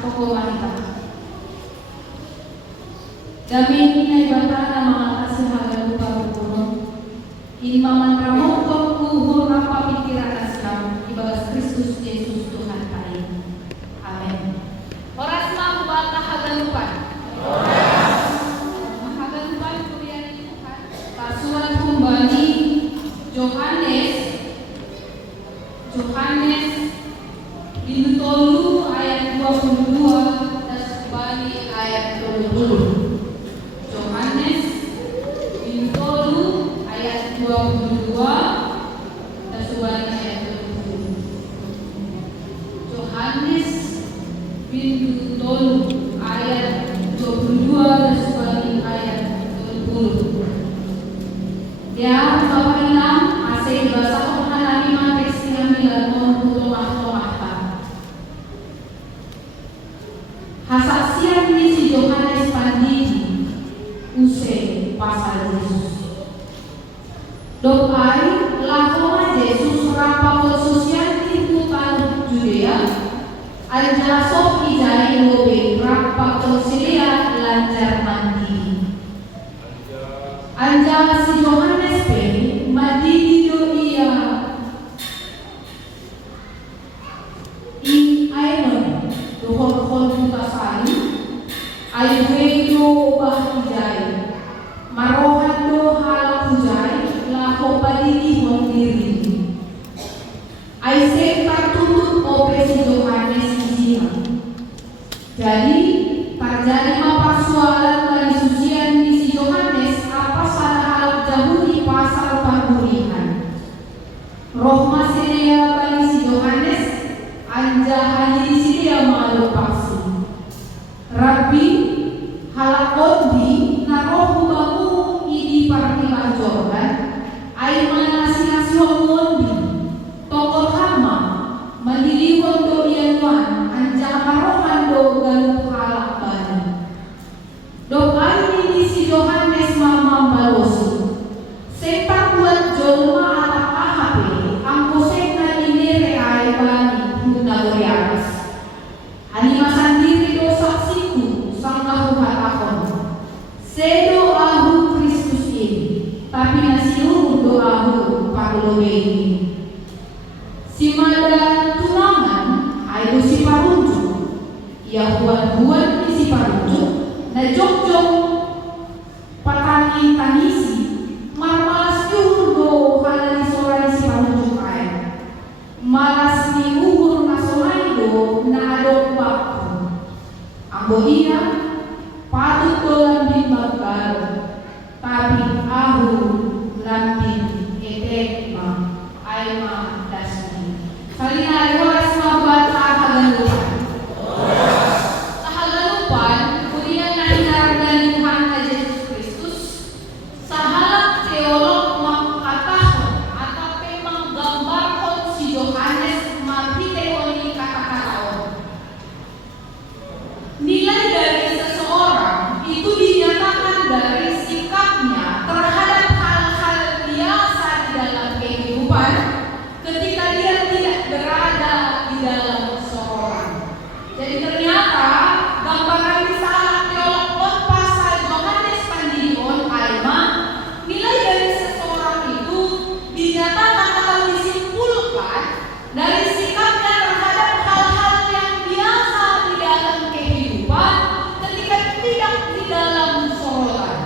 toko wanita. Dami inay bata na mga kasihagan lupa bukuno. Inmaman ramon kong kuhur rapa pikiran aslam ibagas Kristus Yesus Tuhan tayo. Amen. Oras ma bata hagalupan. Hagalupan kurian Tuhan. Pasuan kumbani Yohanes Binutolu ayat 22 dan kembali ayat 20. Yohanes Binutolu ayat 22 dan kembali ayat 20. Yohanes Binutolu ayat 22 dan kembali ayat 20. Ya, Bapak Inam, asing bahasa Tuhan Mates yang dilakukan untuk hasaksian ni si Yohanes Pandini usai pasal Yesus. Doai lakona Yesus rapa sosial timbutan Judea anja sok ijai lobe rapa konsilia lancar mandi. Anja si Yohanes Pandini mandi do ia dohon butasani ayueyo bahijai marohan do halak hujai laho padiri mondiri ay sekta tutut opesi Yohanes izina. Jadi terjadi persoalan dari sucian di si Yohanes apa salah halak jahudi pasal pagurihan roh maselia bagi si Yohanes anja hadiri sidia malu paksi. Rabbi halakondi narohu baku idi partilan Jordan ay manasi wondi tokol hama mandiliwon do ianwan anja marohan do galup halak bani. Dokai ini si Yohanes mamam balosi sepak buat jolma atak ahape angko sekna inere ay bani nagorianas. Anima sendiri do saksiku sangka huhat sedo ahu Kristus ini tapi nasiru do ahu paglobe ini. Si mada tunangan ay do si parunjuk ia huan-huan di si parunjuk na jok-jok patani tanisi marmalas yuhur do halali sorai si parunjuk ay malas ni uhur na adong waktu ambo iya patut do lambing magkaro tapi ahu lambing etek ma ay ma dasmi salina oras mabuat sa kahagalupan kurian na inargan Tuhan na Jesus Kristus sa halak teolog makatahon at manggambarkon si Yohanes mapiteoni nilai dari seseorang itu dinyatakan dari sikapnya terhadap hal-hal biasa di dalam kehidupan ketika dia tidak berada di dalam seorang. Jadi ternyata gambaran risalah teolog pasal Yohanes Pandion Alma nilai dari seseorang itu dinyatakan atau disimpulkan dari sikapnya terhadap hal-hal yang biasa di dalam kehidupan ketika tidak di dalam sorotan.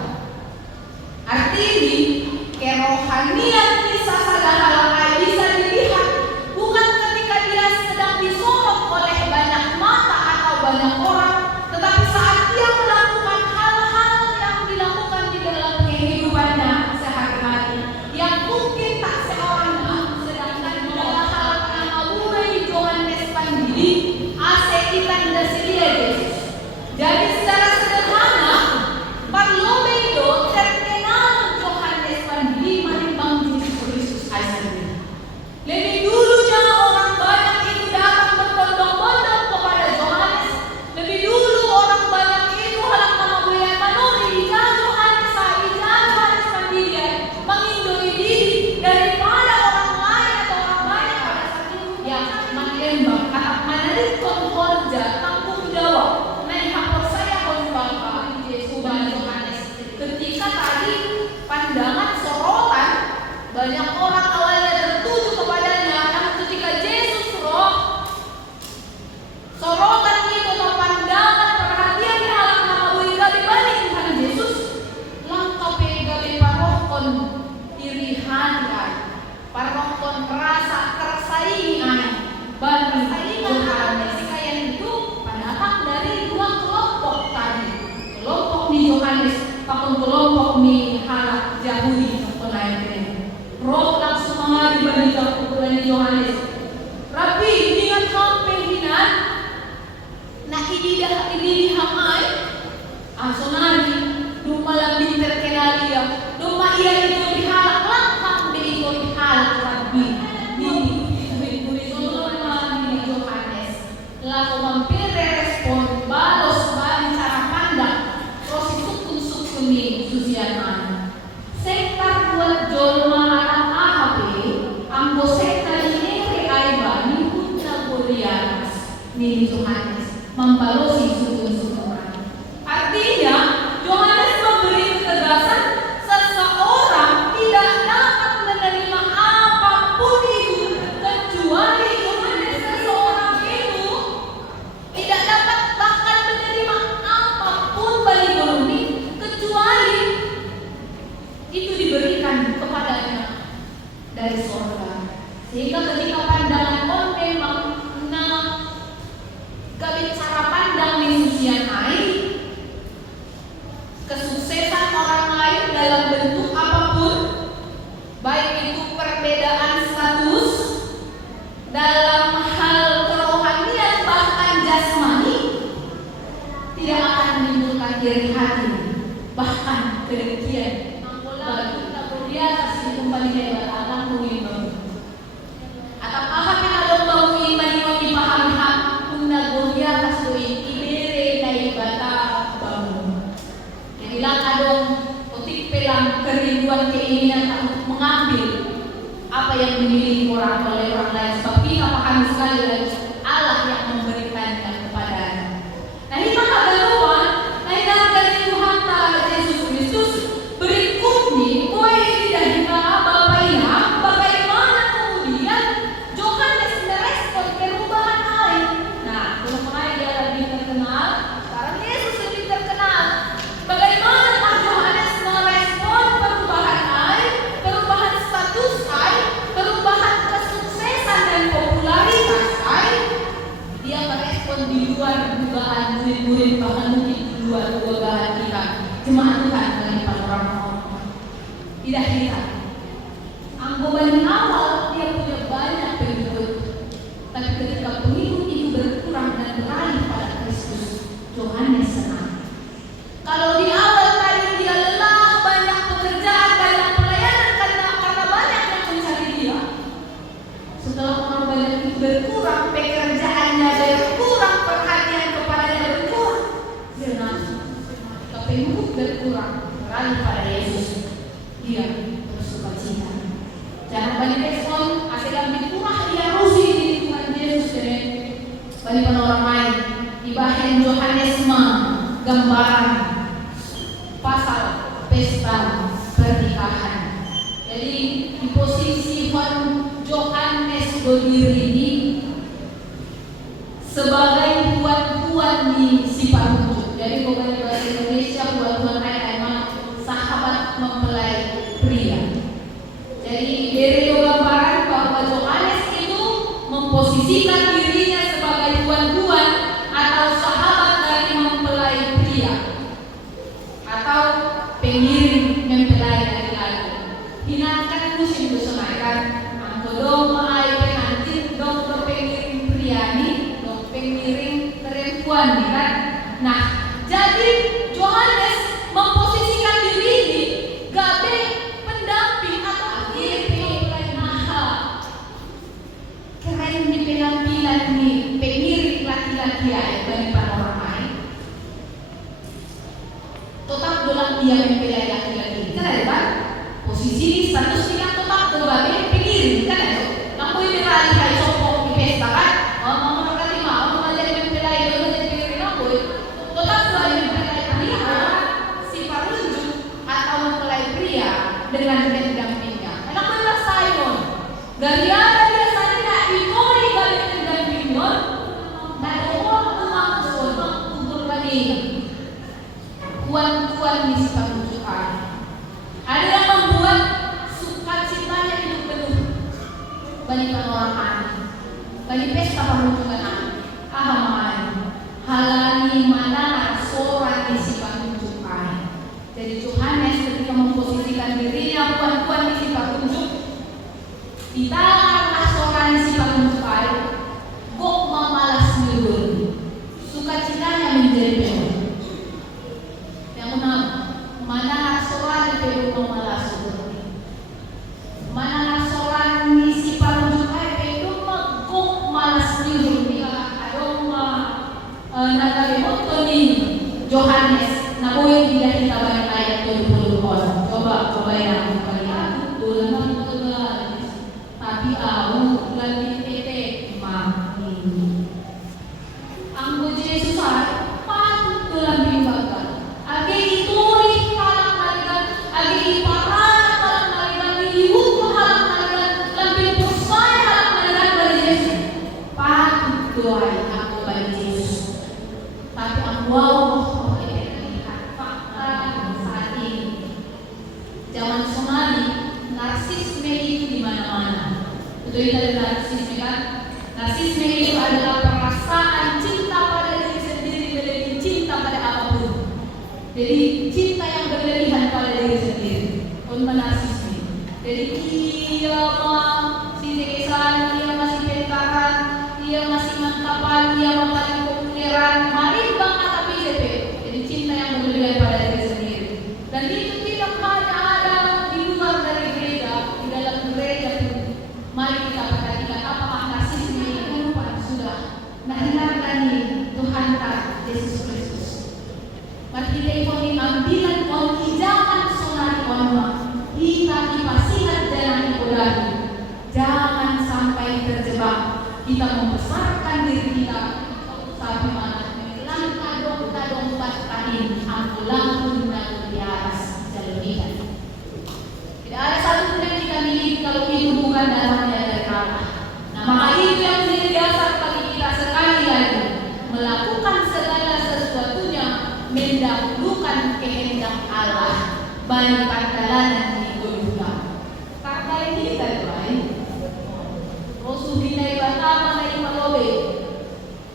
Arti ini kerohanian bisa segala hal bisa dilihat bukan ketika dia sedang disorot oleh banyak mata atau banyak orang, tetapi saat dia melakukan hal-hal yang dilakukan di dalam kehidupannya sehari-hari yang mungkin tak seorang pun sedangkan dalam hal nama mulai Yohanes Pandini ase ikan dasilia Yesus. Jadi secara sederhana parlobe itu terkenal Yohanes Pandini manimbang Yesus Kristus sendiri. Lebih dulunya orang banyak itu datang berbondong-bondong kepada Yohanes. Lebih dulu orang banyak itu halak nama wilayah manori ijah Yohanes Pandini mengindui diri daripada orang lain atau orang banyak pada saat itu yang menembak atau menarik konforja tanggung jawab Jawa. Nah, hapus saya Bapak Yesus dan Yohanes. Ketika tadi pandangan sorotan banyak orang awalnya tertuju kepadanya, namun ketika Yesus roh sorotan itu atau pandangan perhatian halang nama ui gabe balik Tuhan Yesus langkau gabe parohkon irihan ay parohkon merasa tersaingi ay bahkan saingan alam yang itu pendatang dari dua kelompok tadi, kelompok ni Yohanes pakun kelompok ni halak Yahudi pelayan roh langsung mengari bagi kumpulan Yohanes Rabi ingat sampai hinan nah ini dihamai asonari dumalang terkenal dia duma ia itu dihalak langkang begitu dihalak Rabi lalu mampir respon balos bagi cara pandang proses sukun ni susianan sektar buat jol malarang ahape anggo sektar ini aiba ni punta Goliath ni Yohanes membalosi sukun-sukunan artinya Yohanes memberi ketegasan seseorang tidak dapat menerima apapun itu kecuali Yohanes seseorang itu tidak dapat bahkan menerima apapun bagi Guruni kecuali itu diberikan kepadanya dari surga. Sehingga ketika pandangan on memang gabi cara pandang di susian air kesuksesan orang lain dalam bentuk apapun baik itu perbedaan status dalam hal kerohanian bahkan jasmani tidak akan menimbulkan iri hati bahkan kedengkian bagi kita berdiatas di kembali dari alam mengimbang atau ahak yang ada bangun iman yang dipahami hak punna berdiatas doi ibere dari bata bangun jadilah adong ketik pelang kerinduan keinginan untuk mengambil apa yang dimiliki orang oleh orang lain sebab kita pahami sekali lagi Allah yang memberikannya kepadanya. Nah ini maka galuan, nah ini dari Tuhan Yesus Kristus berikut nih, boy tidak hingga bapaknya, bagaimana kemudian Yohanes merespon perubahan air. Nah, perubahan dia lebih terkenal, sekarang Yesus lebih terkenal. Bagaimana Pak Yohanes merespon perubahan air, perubahan status air, perubahan kesuksesan dan popularitas air. Dia merespon di luar dugaan murid-murid bahkan mungkin di luar dugaan kita jemaat Tuhan dari orang-orang tidak kita anggoban awal dia punya banyak pengikut tapi ketika pengikut itu berkurang dan beralih pada Kristus Yohanes senang kalau di awal tadi dia lelah banyak pekerjaan banyak pelayanan karena banyak yang mencari dia setelah orang banyak itu berkurang pekerjaannya berkurang perhatian kepadanya berkurang senang ketika pengikut berkurang beralih pada Yesus dia bersuka cita jangan balik respon hasil ambil kurang dia rusi di Tuhan Yesus dan balik orang lain di bahan Yohanes gambaran pasal pesta pernikahan jadi di posisi Yohanes berdiri ini sebagai buat-buat di si panuntut. Jadi bukan bahasa Indonesia buat-buat emang sahabat mempelai pria. Jadi dari gambaran bahwa Yohanes itu memposisikan dirinya sebagai buat-buat atau sahabat dari mempelai pria atau pengiring mempelai laki-laki. Hinangkan musim bersenaikan dong ai pengantin dong pengiring priani dong pengiring perempuan kan nah jadi Yohanes memposisikan diri ini gabe pendamping atau pengiring nah keren di penampilan nih pengiring laki-laki ya bagi para orang lain tetap dalam dia mempelai laki-laki keren kan posisi status kita tetap sebagai pengiring kan itu namun ini beralih hari sopok di pesta kan mau berkati mau menjadi mempelai dulu menjadi pengiring aku bagi pesta pamujungan ahaman halani manangan soran isi patunjukan. Jadi Yohanes ketika memposisikan dirinya puan-puan isi patunjuk di tangan soran isi patunjukan, kok mamalas nyurun, sukacitanya menjadi penuh. Yang manangan soran penuh mamalas nyurun, manangan soran isi patunjukan penuh kok malas nyurun. Nagalimuto ni Yohanes na uwi tidak kita banyak ayat 20 on. Coba yang kalian tuh memang tapi lebih tete mati. Anggo Yesus patut tulang bimbaga. Agi ituri halang naligan, agi iparana halang naligan, ihukum halang naligan, lebih pusay halang naligan dari Yesus. Patut tuai aku bagi Yesus. Tapi ang wow lihat fakta saat ini zaman Somali narsisme itu di mana-mana. Betul itu narsisme kan? Narsisme itu adalah perasaan cinta pada diri sendiri melebihi cinta pada apapun. Jadi cinta yang berlebihan pada diri sendiri. Narsisme. Jadi dia masih sekesan, dia masih pentaran, dia masih mantapan, dia paling populeran. Jadi cinta yang berlebihan pada diri sendiri. Dan itu tidak hanya ada di luar dari gereja, di dalam gereja pun. Mari kita perhatikan apakah narsisme ini sudah nahinarkan Tuhan Yesus Kristus. Mari kita ikuti ambilan jangan sonari onma. Kita dipasihat jalan ibadah. Jangan sampai terjebak. Kita membesarkan diri kita tapi malah kadong batahin ang langkung na di atas jalurihan. Tidak ada satu pun yang kita miliki kalau itu bukan datangnya dari Allah. Nah, maka itu yang menjadi dasar bagi kita sekali lagi melakukan segala sesuatunya mendahulukan kehendak Allah bagi pangkalan di Golgota. Kata ini kita lain. Rasul binay batama na imalobe.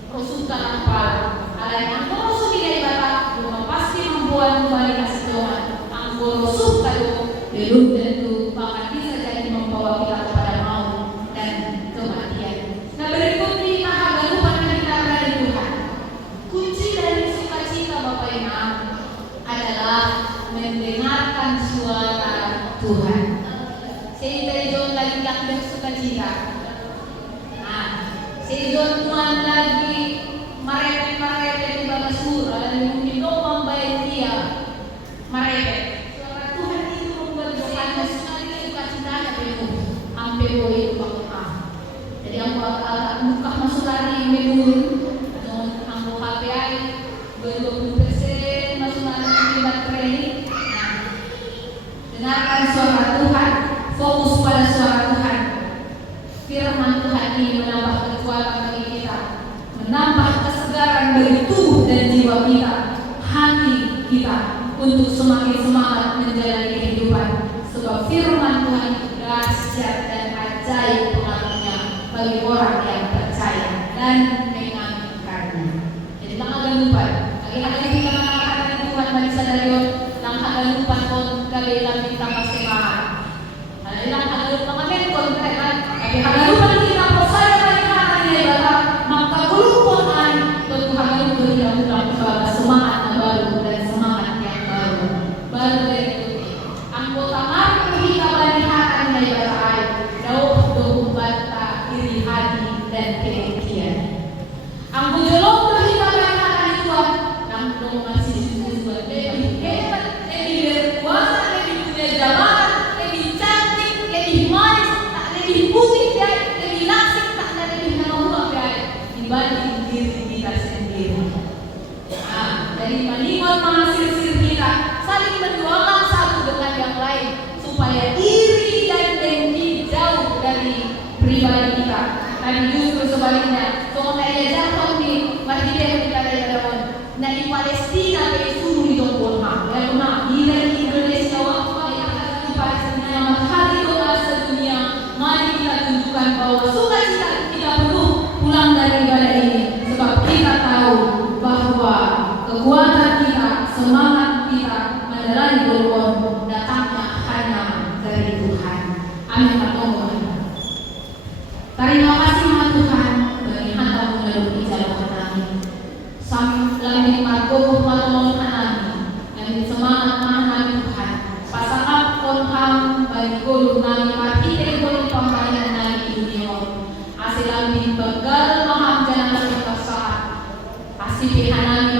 Rasul tanpa alay ang Rasul binay bata pasti membuat kembali kasih Tuhan. Ang Rasul kayo belum tentu bahkan bisa jadi membawa kita kepada maut dan kematian. Nah, berikut ini hagalupan kita dari Tuhan. Kunci dari sukacita Bapak Ibu adalah mendengarkan suara Tuhan. Sehingga John lagi yang sukacita. Si John Tuhan lagi marepet di bawah surah dan mungkin membayar dia marepet. Suara Tuhan itu membuat Yohanes sukacitanya penuh, hampir itu pakah. Jadi aku agak muka masuk lagi menurun, aku KPI 20% masuk lagi di training. Dengarkan suara Tuhan, fokus pada suara Tuhan. Firman Tuhan ini menambah kekuatan bagi kita, menambah kesegaran bagi tubuh dan jiwa kita, hati kita untuk semakin semangat menjalani kehidupan. Sebab firman Tuhan itu dahsyat dan ajaib pengaruhnya bagi orang yang percaya dan mengaminkannya. Jadi langkah galupan, lagi-lagi kita mengatakan Tuhan bagi sadarion, langkah galupan pun kabilang kita persembahan. Langkah galupan menekon mereka. Tapi hagalupan kita percaya bagi hati ibadah, maka kelupuan tentu hagalupan tidak mudah sebagai semangat yang baru dan semangat yang baru. Baru dari itu, anggota mari kita bagi hati ibadah, jauh untuk bantah iri hati dan kedengkian. Anggota jolong kita bagi hati Tuhan, langsung masih disebut lebih hebat, lebih berkuasa, lebih punya jabatan, lebih cantik, lebih manis, lebih putih. Dibanding diri kita sendiri. Dari meningon menghasil kita saling berdoakan satu dengan yang lain supaya iri dan dengki jauh dari pribadi kita. Dan justru sebaliknya, kung naiajakon ni marhide kita dari dalam. Na di Palestina ay suruh ditungkol ha. Lalu na ilan Indonesia waktu yang di Palestina yang menghari doa sedunia. Mari kita tunjukkan bahwa sukacita tidak perlu kekuatan kita, semangat kita menjalani golongan datangnya hanya dari Tuhan. Amin. Terima kasih Tuhan bagi hantar menurut ijazah kami. Sampai margo matulong kami yang semangat mahal Tuhan. Pasakap konham bagi gulung nami markite gulung pamayan nami dunia. Asilang di begal maham jalan kita saat. Asipihan nami